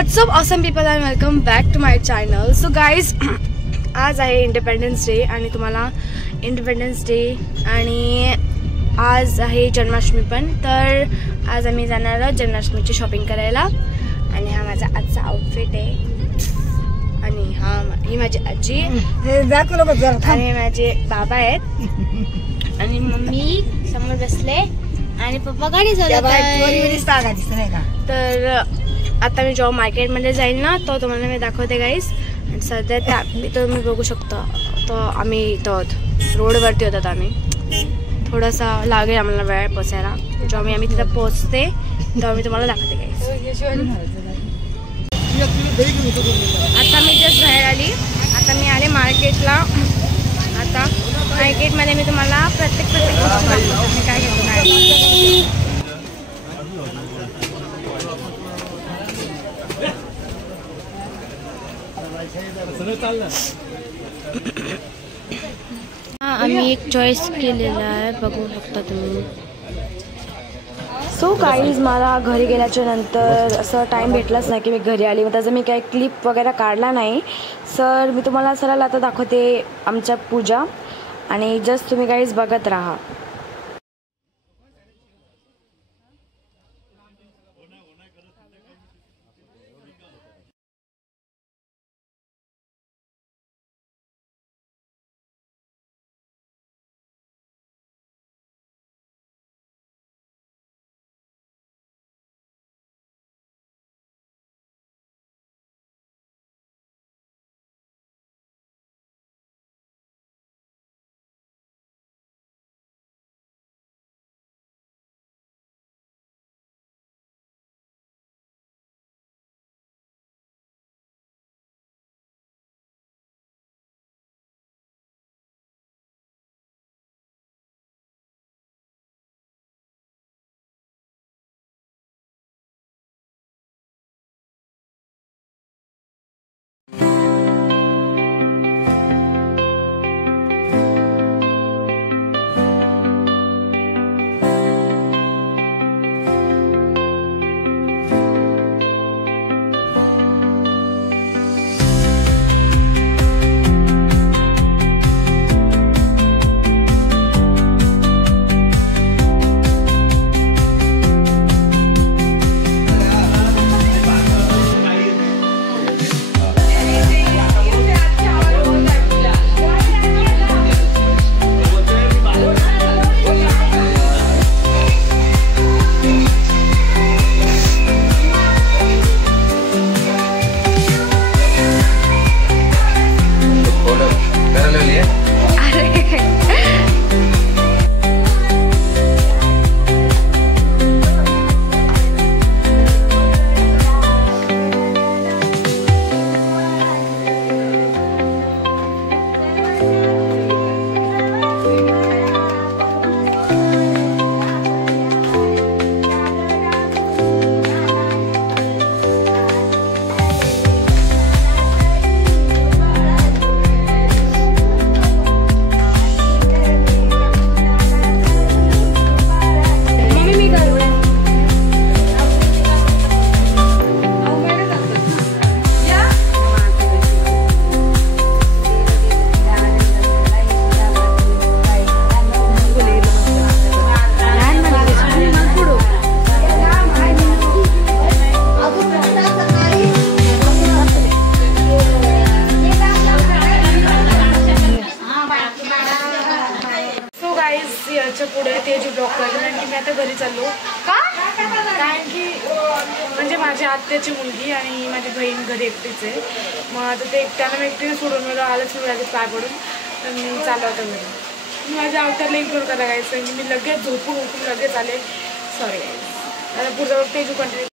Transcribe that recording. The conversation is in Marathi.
WhatsApp awesome people and welcome back to my channel. So guys, आज आहे इंडिपेंडन्स डे आणि तुम्हाला इंडिपेंडन्स डे आणि आज आहे जन्माष्टमी पण. तर आज आम्ही जाणार आहोत जन्माष्टमीची शॉपिंग करायला आणि हा माझा आजचा आउटफिट आहे आणि ही माझी आजी आणि माझे बाबा आहेत आणि मम्मी समोर बसले आणि पप्पा गाडी चालवतात. तर आता मी जेव्हा मार्केटमध्ये जाईल ना तो तुम्हाला मी दाखवते गाईस. आणि सध्या त्या तुम्ही बघू शकता तो आम्ही इथं रोडवरती होतात. आम्ही थोडासा लागेल आम्हाला वेळ पोचायला. जेव्हा आम्ही तिथं पोचते तेव्हा मी तुम्हाला दाखवते गाईस. आता मी जस्ट बाहेर आली. आता मी आले मार्केटला. आता मार्केटमध्ये मी तुम्हाला प्रत्येक गोष्ट दाखवते मी काय घेतो काय. आम्ही एक चॉईस केलेला आहे, बघू शकता तुम्ही. सो गाईज, मला घरी गेल्याच्या नंतर असं टाईम भेटलाच नाही की मी घरी आली. मग त्याचा मी काही क्लिप वगैरे काढला नाही. सर मी तुम्हाला सरळ आता दाखवते आमच्या पूजा आणि जस्ट तुम्ही गाईज बघत राहा. पुढे ते जे ब्लॉक करते आणि मी आता घरी चाललो का कारण की म्हणजे माझ्या आत्याची मुलगी आणि माझी बहीण घरी एकटीच आहे. मग आता ते एकट्यानं मी एकटीने सोडून मला आलंच मी लागेल पाय पडून. तर मी चालू होतं घरी. मी माझ्या अवतारला इग्नोर करायचं की मी लगेच झोपून उठून लगेच आले. सॉरी आता पुढचा तेजू कंटिन्यू